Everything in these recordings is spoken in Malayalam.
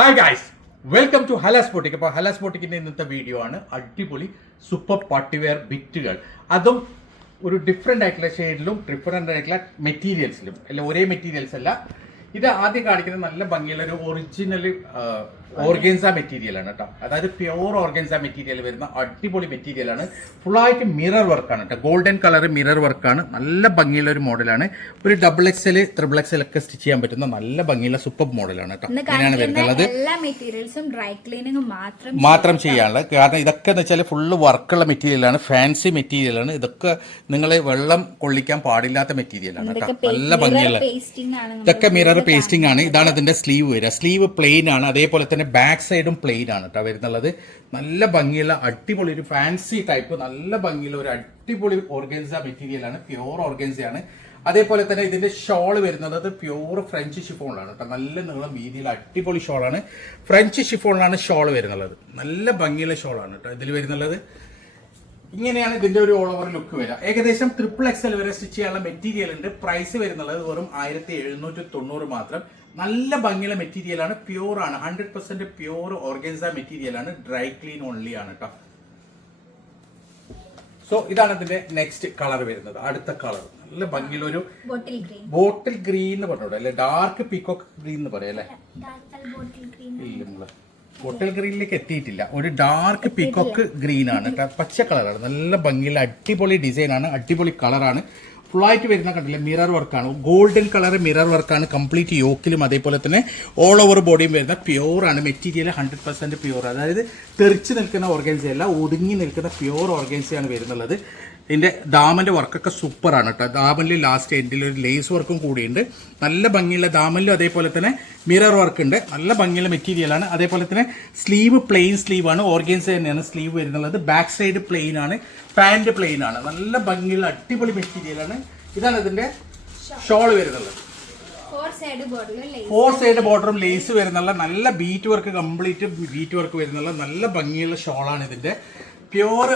Hi guys welcome to Halas boutique അപ്പോൾ ഹലാസ് ബോട്ടിക്കിന്റെ ഇന്നത്തെ വീഡിയോ ആണ് അടിപൊളി സൂപ്പർ പാർട്ടിവെയർ ബിറ്റുകൾ അതും ഒരു ഡിഫറെന്റ് ആയിട്ടുള്ള ഷെയ്ഡിലും ഡിഫറെന്റ് ആയിട്ടുള്ള മെറ്റീരിയൽസിലും അല്ല ഒരേ മെറ്റീരിയൽസ് അല്ല. ഇത് ആദ്യം കാണിക്കുന്നത് നല്ല ഭംഗിയുള്ള ഒരു ഒറിജിനൽ ഓർഗൻസ മെറ്റീരിയൽ ആണ് കേട്ടോ. അതായത് പ്യുവർ ഓർഗൻസ മെറ്റീരിയൽ വരുന്ന അടിപൊളി മെറ്റീരിയൽ ആണ്. ഫുള്ളായിട്ട് മിറർ വർക്കാണ് കേട്ടോ. ഗോൾഡൻ കളർ മിറർ വർക്കാണ് നല്ല ഭംഗിയുള്ള ഒരു മോഡലാണ് ഒരു ഡബിൾ എക്സൽ ത്രിബിൾ എക്സൽ ഒക്കെ സ്റ്റിച്ച് ചെയ്യാൻ പറ്റുന്ന നല്ല ഭംഗിയുള്ള സൂപ്പർ മോഡലാണ് കേട്ടോ. ഇങ്ങനെയാണ് വരുന്നത്. എല്ലാ മെറ്റീരിയൽസും ഡ്രൈ ക്ലീനിങ് മാത്രം മാത്രം ചെയ്യാനുള്ളത് കാരണം ഇതൊക്കെ എന്ന് വെച്ചാൽ ഫുള്ള് വർക്കുള്ള മെറ്റീരിയലാണ് ഫാൻസി മെറ്റീരിയലാണ് ഇതൊക്കെ നിങ്ങളെ വെള്ളം കൊള്ളിക്കാൻ പാടില്ലാത്ത മെറ്റീരിയലാണ് കേട്ടോ. നല്ല ഭംഗിയുള്ള ഇതൊക്കെ മിറർ പേസ്റ്റിംഗ് ആണ്. ഇതാണ് അതിന്റെ സ്ലീവ് വരിക. സ്ലീവ് പ്ലെയിൻ ആണ്. അതേപോലെ തന്നെ ബാക്ക് സൈഡും പ്ലെയിൻ ആണ് കേട്ടോ വരുന്നുള്ളത്. നല്ല ഭംഗിയുള്ള അടിപൊളി ഒരു ഫാൻസി ടൈപ്പ് നല്ല ഭംഗിയുള്ള ഒരു അടിപൊളി ഓർഗൻസ മെറ്റീരിയൽ ആണ്. പ്യുവർ ഓർഗൻസ ആണ്. അതേപോലെ തന്നെ ഇതിന്റെ ഷോൾ വരുന്നത് പ്യൂർ ഫ്രഞ്ച് ഷിഫോണിലാണ് കേട്ടോ നല്ല നീളം വീതിയിൽ അടിപൊളി ഷോളാണ് ഫ്രഞ്ച് ഷിഫോണിലാണ് ഷോൾ വരുന്നുള്ളത്. നല്ല ഭംഗിയുള്ള ഷോളാണ് കേട്ടോ ഇതിൽ വരുന്നുള്ളത്. ഇങ്ങനെയാണ് ഇതിന്റെ ഒരു ഓൾ ഓവർ ലുക്ക് വരിക. ഏകദേശം ട്രിപ്പിൾ എക്സൽ വരെ സ്റ്റിച്ച് ചെയ്യാനുള്ള മെറ്റീരിയൽ ഉണ്ട്. പ്രൈസ് വരുന്നുള്ളത് വെറും ആയിരത്തി എഴുന്നൂറ്റി തൊണ്ണൂറ് മാത്രം. നല്ല ഭംഗിയുള്ള മെറ്റീരിയലാണ് പ്യൂർ ആണ്. ഹൺഡ്രഡ് പെർസെന്റ് പ്യൂർ ഓർഗൻസ മെറ്റീരിയലാണ് ഡ്രൈ ക്ലീൻ ഓൺലി ആണ് കേട്ടോ സോ ഇതാണ് ഇതിന്റെ നെക്സ്റ്റ് കളർ വരുന്നത്. അടുത്ത കളർ നല്ല ഭംഗിയുള്ള ഒരു ബോട്ടിൽ ഗ്രീൻ എന്ന് പറഞ്ഞോട്ടെ അല്ലെ? ഡാർക്ക് പീക്കോക്ക് ഗ്രീൻ എന്ന് പറയാം അല്ലേ? ഇല്ല ബോട്ടിൽ ഗ്രീനിലേക്ക് എത്തിയിട്ടില്ല. ഒരു ഡാർക്ക് പീക്കോക്ക് ഗ്രീൻ ആണ്. പച്ച കളറാണ് നല്ല ഭംഗിയുള്ള അടിപൊളി ഡിസൈൻ ആണ്. അടിപൊളി കളറാണ് ഫുള്ളായിട്ട് വരുന്ന കണ്ടില്ല മിറർ വർക്കാണ് ഗോൾഡൻ കളർ മിറർ വർക്കാണ് കംപ്ലീറ്റ് യോക്കിലും അതേപോലെ തന്നെ ഓൾ ഓവർ ബോഡിയും വരുന്ന പ്യുവർ ആണ്. മെറ്റീരിയൽ ഹൺഡ്രഡ് പെർസെന്റ് പ്യുവർ അതായത് തെറിച്ച് നിൽക്കുന്ന ഓർഗൻസ അല്ല ഒതുങ്ങി നിൽക്കുന്ന പ്യുവർ ഓർഗൻസയാണ് വരുന്നുള്ളത്. ഇതിന്റെ ദാമന്റെ വർക്കൊക്കെ സൂപ്പറാണ് കേട്ടോ. ദാമനിൽ ലാസ്റ്റ് എൻഡിൽ ഒരു ലേസ് വർക്കും കൂടിയുണ്ട്. നല്ല ഭംഗിയുള്ള ദാമനിലും അതേപോലെ തന്നെ മിറർ വർക്ക് ഉണ്ട്. നല്ല ഭംഗിയുള്ള മെറ്റീരിയലാണ് അതേപോലെ തന്നെ സ്ലീവ് പ്ലെയിൻ സ്ലീവാണ് ഓർഗൻസ് തന്നെയാണ് സ്ലീവ് വരുന്നുള്ളത്. ബാക്ക് സൈഡ് പ്ലെയിൻ ആണ്. പാന്റ് പ്ലെയിൻ ആണ്. നല്ല ഭംഗിയുള്ള അടിപൊളി മെറ്റീരിയലാണ് ഇതാണ് ഇതിന്റെ ഷോൾ വരുന്നുള്ളത്. ഫോർ സൈഡ് ബോർഡറും ലേസ് വരുന്നുള്ള നല്ല bead work complete bead work വരുന്നുള്ള നല്ല ഭംഗിയുള്ള ഷോളാണ് ഇതിന്റെ. പ്യുവർ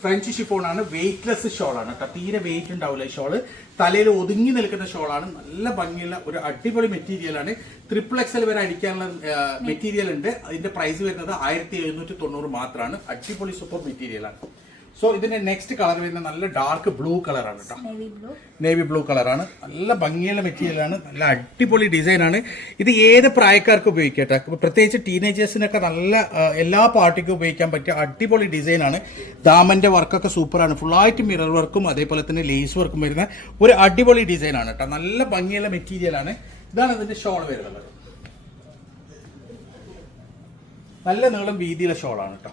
ഫ്രഞ്ച് ഷിഫോണാണ് വെയ്റ്റ്ലെസ് ഷോളാണ് കേട്ടോ. തീരെ വെയിറ്റ് ഉണ്ടാവില്ല ഈ ഷോൾ തലയിൽ ഒതുങ്ങി നിൽക്കുന്ന ഷോളാണ് നല്ല ഭംഗിയുള്ള ഒരു അടിപൊളി മെറ്റീരിയലാണ് ട്രിപ്പിൾ എക്സൽ വരെ അടിക്കാനുള്ള മെറ്റീരിയൽ ഉണ്ട്. അതിന്റെ പ്രൈസ് വരുന്നത് ആയിരത്തി എഴുന്നൂറ്റി തൊണ്ണൂറ് മാത്രമാണ്. അടിപൊളി സൂപ്പർ മെറ്റീരിയൽ ആണ്. സോ ഇതിന്റെ നെക്സ്റ്റ് കളർ വരുന്നത് നല്ല ഡാർക്ക് ബ്ലൂ കളറാണ് കേട്ടോ നേവി ബ്ലൂ കളറാണ് നല്ല ഭംഗിയുള്ള മെറ്റീരിയലാണ് നല്ല അടിപൊളി ഡിസൈനാണ് ഇത് ഏത് പ്രായക്കാർക്ക് ഉപയോഗിക്കട്ടെ പ്രത്യേകിച്ച് ടീനേജേഴ്സിനൊക്കെ നല്ല എല്ലാ പാർട്ടിക്കും ഉപയോഗിക്കാൻ പറ്റിയ അടിപൊളി ഡിസൈനാണ് ദാമന്റെ വർക്കൊക്കെ സൂപ്പറാണ് ഫുള്ളായിട്ട് മിറർ വർക്കും അതേപോലെ തന്നെ ലേസ് വർക്കും വരുന്ന ഒരു അടിപൊളി ഡിസൈനാണ് കേട്ടോ നല്ല ഭംഗിയുള്ള മെറ്റീരിയലാണ് ഇതാണ് ഇതിന്റെ ഷോൾ വരുന്നത്. നല്ല നീളം വീതിയുള്ള ഷോളാണ് കേട്ടോ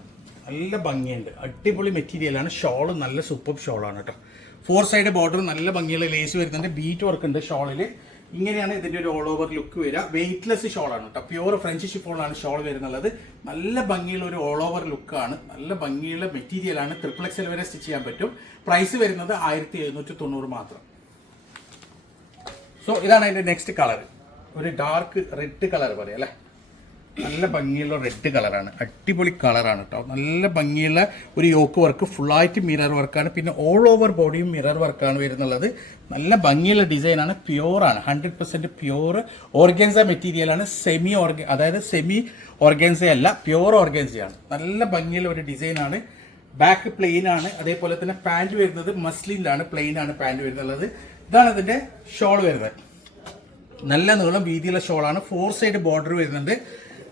നല്ല ഭംഗിയുണ്ട്. അടിപൊളി മെറ്റീരിയലാണ് ഷോൾ നല്ല സൂപ്പർ ഷോളാണ് കേട്ടോ. ഫോർ സൈഡ് ബോർഡർ നല്ല ഭംഗിയുള്ള ലേസ് വരുന്നുണ്ട്. ബീറ്റ് വർക്ക് ഉണ്ട് ഷോളിൽ ഇങ്ങനെയാണ് ഇതിന്റെ ഒരു ഓൾ ഓവർ ലുക്ക് വരിക. വെയിറ്റ്ലെസ് ഷോളാണ് കേട്ടോ. പ്യുവർ ഫ്രഞ്ച് ഷിഫോളാണ് ഷോൾ വരുന്നുള്ളത്. നല്ല ഭംഗിയുള്ള ഒരു ഓൾ ഓവർ ലുക്കാണ് നല്ല ഭംഗിയുള്ള മെറ്റീരിയലാണ് ട്രിപ്പിൾ എക്സൽ വരെ സ്റ്റിച്ച് ചെയ്യാൻ പറ്റും. പ്രൈസ് വരുന്നത് ആയിരത്തി എഴുന്നൂറ്റി തൊണ്ണൂറ് മാത്രം. സോ ഇതാണ് അതിന്റെ നെക്സ്റ്റ് കളർ ഒരു ഡാർക്ക് റെഡ് കളർ പറയാം അല്ലേ? നല്ല ഭംഗിയുള്ള റെഡ് കളറാണ് അടിപൊളി കളറാണ് കേട്ടോ നല്ല ഭംഗിയുള്ള ഒരു യോക്ക് വർക്ക് ഫുള്ളായിട്ട് മിറർ വർക്കാണ് പിന്നെ ഓൾ ഓവർ ബോഡിയും മിറർ വർക്കാണ് വരുന്നുള്ളത്. നല്ല ഭംഗിയുള്ള ഡിസൈനാണ് പ്യുവറാണ് ഹൺഡ്രഡ് പെർസെന്റ് പ്യുവർ ഓർഗൻസ മെറ്റീരിയലാണ് സെമി ഓർഗ അതായത് സെമി ഓർഗൻസ അല്ല പ്യുവർ ഓർഗൻസയാണ് നല്ല ഭംഗിയുള്ള ഒരു ഡിസൈനാണ് ബാക്ക് പ്ലെയിൻ ആണ്. അതേപോലെ തന്നെ പാന്റ് വരുന്നത് മസ്ലിനിലാണ് പ്ലെയിൻ ആണ് പാന്റ് വരുന്നുള്ളത്. ഇതാണ് അതിന്റെ ഷോൾ വരുന്നത്. നല്ല നീളം വീതിയുള്ള ഷോളാണ് ഫോർ സൈഡ് ബോർഡർ വരുന്നുണ്ട്.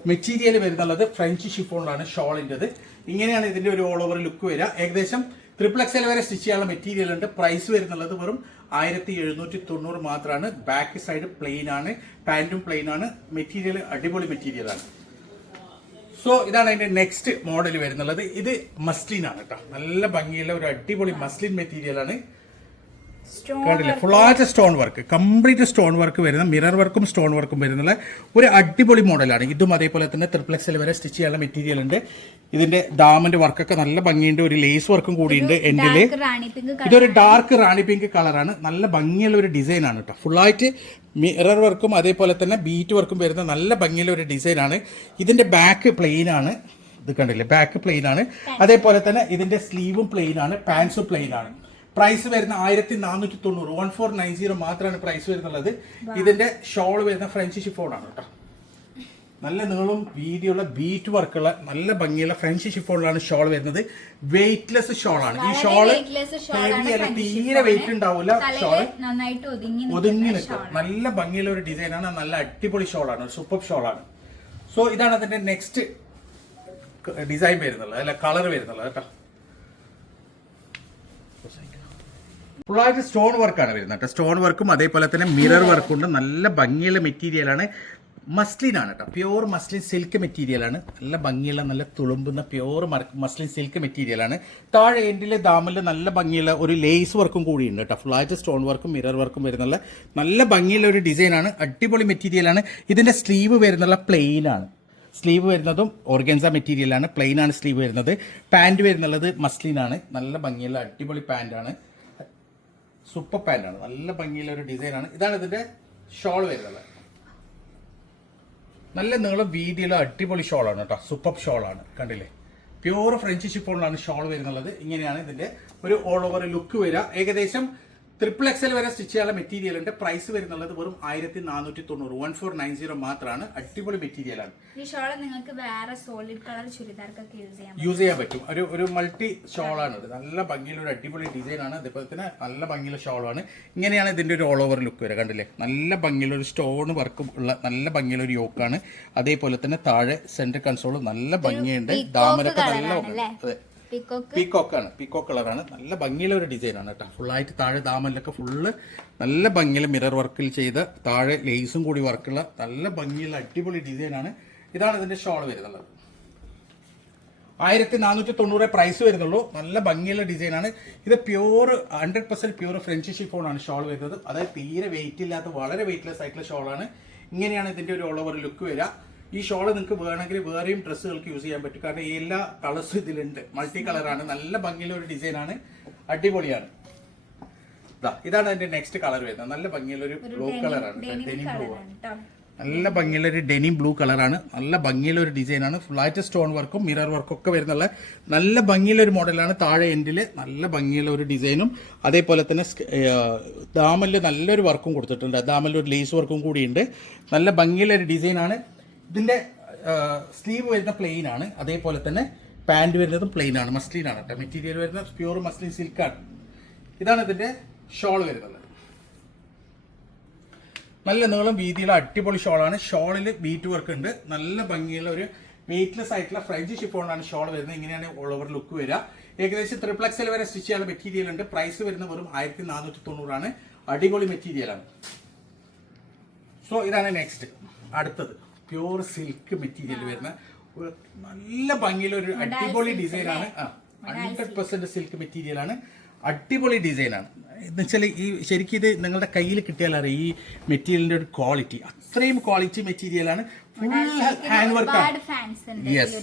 മെറ്റീരിയൽ വരുന്നുള്ളത് ഫ്രഞ്ച് ഷിഫോണിലാണ് ഷോളിന്റെത് ഇങ്ങനെയാണ് ഇതിന്റെ ഒരു ഓൾ ഓവർ ലുക്ക് വരിക. ഏകദേശം ട്രിപ്പിൾ എക്സൽ വരെ സ്റ്റിച്ച് ചെയ്യാനുള്ള മെറ്റീരിയൽ ഉണ്ട്. പ്രൈസ് വരുന്നുള്ളത് വെറും ആയിരത്തി എഴുന്നൂറ്റി തൊണ്ണൂറ് മാത്രമാണ്. ബാക്ക് സൈഡ് പ്ലെയിൻ ആണ്. പാന്റും പ്ലെയിൻ ആണ്. മെറ്റീരിയൽ അടിപൊളി മെറ്റീരിയലാണ് സോ ഇതാണ് അതിന്റെ നെക്സ്റ്റ് മോഡൽ വരുന്നുള്ളത്. ഇത് മസ്ലിൻ ആണ് കേട്ടോ. നല്ല ഭംഗിയുള്ള ഒരു അടിപൊളി മസ്ലിൻ സ്റ്റോൺ കണ്ടില്ലേ ഫുള്ളായിട്ട് stone work. Complete stone work വരുന്ന മിറർ വർക്കും സ്റ്റോൺ വർക്കും വരുന്നുള്ള ഒരു അടിപൊളി മോഡലാണ്. ഇതും അതേപോലെ തന്നെ ട്രിപ്ലക്സിൽ വരെ സ്റ്റിച്ച് ചെയ്യാനുള്ള മെറ്റീരിയൽ ഉണ്ട്. ഇതിന്റെ ഡാമിന്റെ വർക്കൊക്കെ നല്ല ഭംഗിയുണ്ട്. ഒരു ലേസ് വർക്കും കൂടിയുണ്ട് എൻഡിൽ റാണി ഇതൊരു ഡാർക്ക് റാണി പിങ്ക് കളറാണ് നല്ല ഭംഗിയുള്ള ഒരു ഡിസൈൻ ആണ് കേട്ടോ ഫുള്ളായിട്ട് മിറർ വർക്കും അതേപോലെ തന്നെ ബീറ്റ് വർക്കും വരുന്ന നല്ല ഭംഗിയുള്ള ഒരു ഡിസൈൻ ആണ്. ഇതിന്റെ ബാക്ക് പ്ലെയിൻ ആണ്. ഇത് കണ്ടില്ലേ? ബാക്ക് പ്ലെയിൻ ആണ്. അതേപോലെ തന്നെ ഇതിന്റെ സ്ലീവും പ്ലെയിൻ ആണ്. പാൻസും പ്ലെയിൻ ആണ്. പ്രൈസ് വരുന്ന ആയിരത്തി നാനൂറ്റി തൊണ്ണൂറ് വൺ ഫോർ നയൻ സീറോ മാത്രമാണ് പ്രൈസ് വരുന്നുള്ളത് ഇതിന്റെ ഷോൾ വരുന്ന ഫ്രഞ്ച് ഷിഫോൺ ആണ് കേട്ടോ നല്ല നീളം വീതിയുള്ള ബീറ്റ് വർക്കുള്ള നല്ല ഭംഗിയുള്ള ഫ്രഞ്ച് ഷിഫോണിലാണ് ഷോൾ വരുന്നത്. വെയിറ്റ്ലെസ് ഷോളാണ് ഈ ഷോൾ weightless ആണ് ഹെവി അല്ല തീരെ വെയിറ്റ് ഉണ്ടാവില്ല ഷോൾ ഷോൾ ഒതുങ്ങി നിൽക്കും. നല്ല ഭംഗിയുള്ള ഒരു ഡിസൈനാണ് നല്ല അടിപൊളി ഷോൾ ഷോളാണ് സൂപ്പർ ആണ്. സോ ഇതാണ് അതിന്റെ നെക്സ്റ്റ് ഡിസൈൻ വരുന്നുള്ളത്. അല്ല കളർ വരുന്നുള്ളത് കേട്ടോ ഫുള്ളായിട്ട് സ്റ്റോൺ വർക്കാണ് വരുന്നത് കേട്ടോ. സ്റ്റോൺ വർക്കും അതേപോലെ തന്നെ മിറർ വർക്കും ഉണ്ട് നല്ല ഭംഗിയുള്ള മെറ്റീരിയലാണ് മസ്ലിൻ ആണ് കേട്ടോ. പ്യുവർ മസ്ലിൻ സിൽക്ക് മെറ്റീരിയലാണ് നല്ല ഭംഗിയുള്ള നല്ല തുളുമ്പുന്ന പ്യുവർ മസ്ലിൻ സിൽക്ക് മെറ്റീരിയലാണ് താഴെ എൻഡിലെ ദാമിൽ നല്ല ഭംഗിയുള്ള ഒരു ലേസ് വർക്കും കൂടി ഉണ്ട് കേട്ടോ. ഫുള്ളായിട്ട് സ്റ്റോൺ വർക്കും മിറർ വർക്കും വരുന്നുള്ള നല്ല ഭംഗിയുള്ള ഒരു ഡിസൈനാണ് അടിപൊളി മെറ്റീരിയലാണ് ഇതിന്റെ സ്ലീവ് വരുന്നുള്ള പ്ലെയിൻ ആണ്. സ്ലീവ് വരുന്നതും ഓർഗൻസ മെറ്റീരിയലാണ്. പ്ലെയിൻ ആണ് സ്ലീവ് വരുന്നത്. പാന്റ് വരുന്നുള്ളത് മസ്ലിൻ ആണ്. നല്ല ഭംഗിയുള്ള അടിപൊളി പാന്റ് ആണ്. സൂപ്പർ പാന്റ് ആണ്. നല്ല ഭംഗിയുള്ള ഒരു ഡിസൈനാണ് ഇതാണ് ഇതിന്റെ ഷോൾ വരുന്നത്. നല്ല നീളം വീതിയുള്ള അടിപൊളി ഷോൾ ഷോളാണ് കേട്ടോ. സൂപ്പർ ആണ്. കണ്ടില്ലേ? പ്യൂർ ഫ്രഞ്ച് ഷിഫോണിലാണ് ഷോൾ വരുന്നുള്ളത്. ഇങ്ങനെയാണ് ഇതിന്റെ ഒരു ഓൾ ഓവർ ലുക്ക് വരിക. ഏകദേശം ട്രിപ്പിൾ എക്സൽ വരെ സ്റ്റിച്ച് ചെയ്യാനുള്ള മെറ്റീരിയൽ ഉണ്ട്. പ്രൈസ് വരുന്നുള്ളത് വെറും ആയിരത്തി നാനൂറ്റി തൊണ്ണൂറ് വൺ ഫോർ നയൻ സീറോ മാത്രമാണ്. അടിപൊളി മെറ്റീരിയലാണ് ഈ ഷോൾ നിങ്ങൾക്ക് വേറെ സോളിഡ് കളർ ചുരിദാർക്കൊക്കെ യൂസ് ചെയ്യാൻ പറ്റും? യൂസ് ചെയ്യാൻ പറ്റും. ഒരു ഒരു മൾട്ടി ഷോളാണ് ഇത്. നല്ല ഭംഗിയുള്ള ഒരു അടിപൊളി ഡിസൈൻ ആണ്. അതേപോലെ തന്നെ നല്ല ഭംഗിയുള്ള ഷോളാണ് ഇങ്ങനെയാണ് ഇതിന്റെ ഒരു ഓൾ ഓവർ ലുക്ക് വരെ കണ്ടില്ലേ? നല്ല ഭംഗിയുള്ള ഒരു സ്റ്റോൺ വർക്ക് ഉള്ള നല്ല ഭംഗിയുള്ള ഒരു യോക്കാണ് അതേപോലെ തന്നെ താഴെ സെന്റർ കൺസോൾ നല്ല ഭംഗിയുണ്ട്. ഡാമരൊക്കെ നല്ല അതെ. പീക്കോക്കാണ് പീക്കോക്ക് കളറാണ് നല്ല ഭംഗിയുള്ള ഒരു ഡിസൈനാണ് കേട്ടോ. ഫുള്ളായിട്ട് താഴെ ദാമനിലൊക്കെ ഫുള്ള് നല്ല ഭംഗിയിൽ മിറർ വർക്കിൽ ചെയ്ത താഴെ ലേസും കൂടി വർക്കുള്ള നല്ല ഭംഗിയുള്ള അടിപൊളി ഡിസൈനാണ് ഇതാണ് ഇതിന്റെ ഷോൾ വരുന്നത്. ആയിരത്തി നാനൂറ്റി തൊണ്ണൂറ് പ്രൈസ് വരുന്നുള്ളൂ. നല്ല ഭംഗിയുള്ള ഡിസൈനാണ് ഇത് pure hundred percent pure French chiffon ആണ് ഷോൾ വരുന്നത്. അതായത് തീരെ വെയിറ്റ് ഇല്ലാത്ത വളരെ വെയിറ്റ്ലെസ് ആയിട്ടുള്ള ഷോളാണ് ഇങ്ങനെയാണ് ഇതിന്റെ ഒരു ഓൾ ഓവർ ലുക്ക് വരിക. ഈ ഷോൾ നിങ്ങൾക്ക് വേണമെങ്കിൽ വേറെയും ഡ്രസ്സുകൾക്ക് യൂസ് ചെയ്യാൻ പറ്റും. കാരണം എല്ലാ കളേഴ്സും ഇതിലുണ്ട്. മൾട്ടി കളറാണ് നല്ല ഭംഗിയുള്ള ഒരു ഡിസൈനാണ് അടിപൊളിയാണ്. ഇതാണ് അതിന്റെ നെക്സ്റ്റ് കളർ വരുന്നത്. നല്ല ഭംഗിയുള്ള ഒരു ബ്ലൂ കളറാണ് ഡെനിം ബ്ലൂ നല്ല ഭംഗിയുള്ള ഒരു ഡെനിം ബ്ലൂ കളറാണ് നല്ല ഭംഗിയുള്ള ഒരു ഡിസൈനാണ് ഫുള്ളായിട്ട് സ്റ്റോൺ വർക്കും മിറർ വർക്കും ഒക്കെ വരുന്നുള്ള നല്ല ഭംഗിയുള്ള ഒരു മോഡലാണ് താഴെ എൻഡിൽ നല്ല ഭംഗിയുള്ള ഒരു ഡിസൈനും അതേപോലെ തന്നെ ദാമലിൽ നല്ലൊരു വർക്കും കൊടുത്തിട്ടുണ്ട്. ദാമലിൽ ഒരു ലേസ് വർക്കും കൂടിയുണ്ട്. നല്ല ഭംഗിയുള്ള ഒരു ഡിസൈനാണ് ഇതിന്റെ സ്ലീവ് വരുന്ന പ്ലെയിൻ ആണ്. അതേപോലെ തന്നെ പാന്റ് വരുന്നതും പ്ലെയിൻ ആണ്. മസ്ലിൻ ആണ് കേട്ടോ. മെറ്റീരിയൽ വരുന്ന പ്യൂർ മസ്ലിൻ സിൽക്കാണ് ഇതാണ് ഇതിന്റെ ഷോൾ വരുന്നത്. നല്ല നീളം വീതിയുള്ള അടിപൊളി ഷോളാണ് ഷോളിൽ ബീറ്റ് വർക്ക് ഉണ്ട്. നല്ല ഭംഗിയുള്ള ഒരു വെയിറ്റ്ലെസ് ആയിട്ടുള്ള ഫ്രഞ്ച് ഷിഫോണാണ് ഷോൾ വരുന്നത്. ഇങ്ങനെയാണ് ഓൾ ഓവർ ലുക്ക് വരിക. ഏകദേശം ത്രിപ്ലക്സിൽ വരെ സ്റ്റിച്ച് ചെയ്യാൻ മെറ്റീരിയൽ ഉണ്ട്. പ്രൈസ് വരുന്ന വെറും ആയിരത്തി നാനൂറ്റി തൊണ്ണൂറാണ് അടിപൊളി മെറ്റീരിയലാണ് സോ ഇതാണ് നെക്സ്റ്റ് അടുത്തത്. പ്യൂർ സിൽക്ക് മെറ്റീരിയൽ വരുന്ന ഒരു നല്ല ഭംഗിയിലൊരു അടിപൊളി ഡിസൈൻ ആണ്. ഹൺഡ്രഡ് പെർസെന്റ് സിൽക്ക് മെറ്റീരിയൽ ആണ്. അടിപൊളി ഡിസൈനാണ്. എന്ന് വെച്ചാൽ ഈ ശരിക്കും ഇത് നിങ്ങളുടെ കയ്യിൽ കിട്ടിയാൽ അറിയാം ഈ മെറ്റീരിയലിന്റെ ഒരു ക്വാളിറ്റി അത്രയും ക്വാളിറ്റി മെറ്റീരിയലാണ് ഫുൾ ഹാൻഡ് വർക്കാണ് യെസ്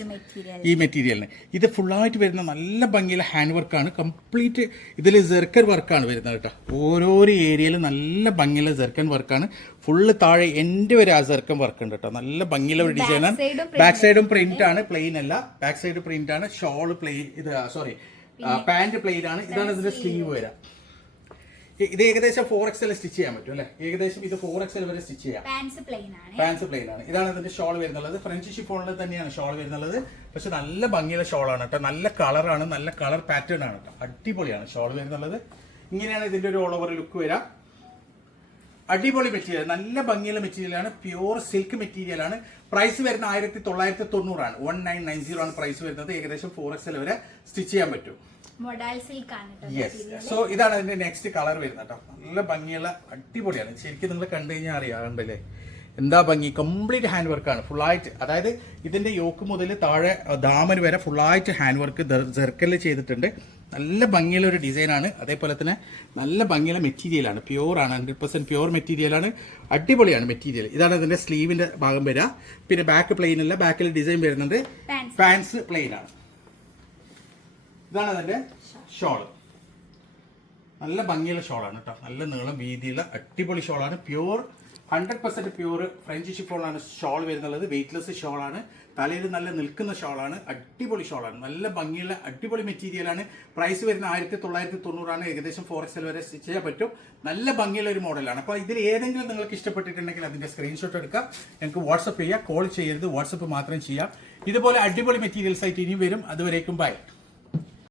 ഈ മെറ്റീരിയലിന് ഇത് ഫുള്ളായിട്ട് വരുന്ന നല്ല ഭംഗിയിലെ ഹാൻഡ് വർക്കാണ് കംപ്ലീറ്റ് ഇതിൽ ജെർക്കൻ വർക്കാണ് വരുന്നത് കേട്ടോ. ഓരോരോ ഏരിയയിലും നല്ല ഭംഗിയുള്ള ജെർക്കൻ വർക്കാണ് ഫുള്ള് താഴെ എന്റെ വരെ ആ ജെർക്കൻ വർക്ക് ഉണ്ട് കേട്ടോ. നല്ല ഭംഗിയുള്ള ഒരു ഡിസൈനാണ് ബാക്ക് സൈഡും പ്രിന്റ് ആണ്. പ്ലെയിൻ അല്ല. ബാക്ക് സൈഡ് പ്രിന്റ് ആണ്. ഷോൾ പ്ലെയിൻ ഇത് സോറി പാന്റ് പ്ലെയിൻ ആണ്. ഇതാണ് ഇതിന്റെ സ്ലീവ് വരാം. ഇത് ഏകദേശം ഫോർ എക്സൽ സ്റ്റിച്ച് ചെയ്യാൻ പറ്റും അല്ലെ? ഏകദേശം ഇത് ഫോർ എക്സൽ വരെ സ്റ്റിച്ച് ചെയ്യാം. പാൻസ് പ്ലെയിൻ ആണ്. ഇതാണ് ഇതിന്റെ ഷോൾ വരുന്നുള്ളത്. ഫ്രഞ്ച് ഷിഫോണിൽ തന്നെയാണ് ഷോൾ വരുന്നുള്ളത്. പക്ഷെ നല്ല ഭംഗിയുള്ള ഷോൾ ആണ് കേട്ടോ. നല്ല കളറാണ് നല്ല കളർ പാറ്റേൺ ആണ് കേട്ടോ. അടിപൊളിയാണ് ഷോൾ വരുന്നുള്ളത്. ഇങ്ങനെയാണ് ഇതിന്റെ ഒരു ഓൾ ഓവർ ലുക്ക് വരാം അടിപൊളി മെറ്റീരിയൽ നല്ല ഭംഗിയുള്ള മെറ്റീരിയലാണ് പ്യൂർ സിൽക്ക് മെറ്റീരിയൽ ആണ്. പ്രൈസ് വരുന്ന ആയിരത്തി തൊള്ളായിരത്തി തൊണ്ണൂറാണ് വൺ നയൻ നയൻ സീറോ ആണ് പ്രൈസ് വരുന്നത്. ഏകദേശം ഫോർ എക്സൽ വരെ സ്റ്റിച്ച് ചെയ്യാൻ പറ്റും. യെസ് സോ ഇതാണ് അതിന്റെ നെക്സ്റ്റ് കളർ വരുന്നത് കേട്ടോ നല്ല ഭംഗിയുള്ള അടിപൊളിയാണ്. ശരിക്കും നിങ്ങൾ കണ്ടു കഴിഞ്ഞാൽ അറിയാറുണ്ടല്ലേ? എന്താ ഭംഗി? കംപ്ലീറ്റ് ഹാൻഡ് വർക്കാണ് ഫുള്ളായിട്ട് അതായത് ഇതിന്റെ യോക്ക് മുതൽ താഴെ ദാമൻ വരെ ഫുള്ളായിട്ട് ഹാൻഡ് വർക്ക് ജെർക്കലിൽ ചെയ്തിട്ടുണ്ട്. നല്ല ഭംഗിയുള്ള ഒരു ഡിസൈനാണ്. അതേപോലെ തന്നെ നല്ല ഭംഗിയുള്ള മെറ്റീരിയലാണ് പ്യൂർ ആണ് ഹൺഡ്രഡ് പെർസെന്റ് പ്യുവർ മെറ്റീരിയലാണ് അടിപൊളിയാണ് മെറ്റീരിയൽ ഇതാണ് ഇതിന്റെ സ്ലീവിന്റെ ഭാഗം വരിക. പിന്നെ ബാക്ക് പ്ലെയിൻ അല്ല ബാക്കിൽ ഡിസൈൻ വരുന്നുണ്ട്. പാൻസ് പ്ലെയിൻ ആണ്. ഇതാണ് അതിന്റെ ഷോൾ നല്ല ഭംഗിയുള്ള ഷോളാണ് കേട്ടോ നല്ല നീളം വീതിയുള്ള അടിപൊളി ഷോളാണ് pure hundred percent pure French ഷിഫോണാണ് shawl വരുന്നുള്ളത്. വെയിറ്റ്ലെസ് ഷോളാണ് തലയിൽ നല്ല നിൽക്കുന്ന ഷോളാണ് അടിപൊളി ഷോളാണ്. നല്ല ഭംഗിയുള്ള അടിപൊളി മെറ്റീരിയലാണ്. പ്രൈസ് വരുന്ന ആയിരത്തി തൊള്ളായിരത്തി തൊണ്ണൂറാണ് ഏകദേശം ഫോർ എക്സൽ വരെ സ്റ്റിച്ച് ചെയ്യാൻ പറ്റും. നല്ല ഭംഗിയുള്ള ഒരു മോഡലാണ്. അപ്പോൾ ഇതിൽ ഏതെങ്കിലും നിങ്ങൾക്ക് ഇഷ്ടപ്പെട്ടിട്ടുണ്ടെങ്കിൽ അതിന്റെ സ്ക്രീൻഷോട്ട് എടുക്കാം. ഞങ്ങൾക്ക് വാട്സപ്പ് ചെയ്യുക കോൾ ചെയ്യരുത്. വാട്സപ്പ് മാത്രം ചെയ്യാം. ഇതുപോലെ അടിപൊളി മെറ്റീരിയൽസ് ആയിട്ട് ഇനിയും വരും. അതുവരേക്കും ബൈ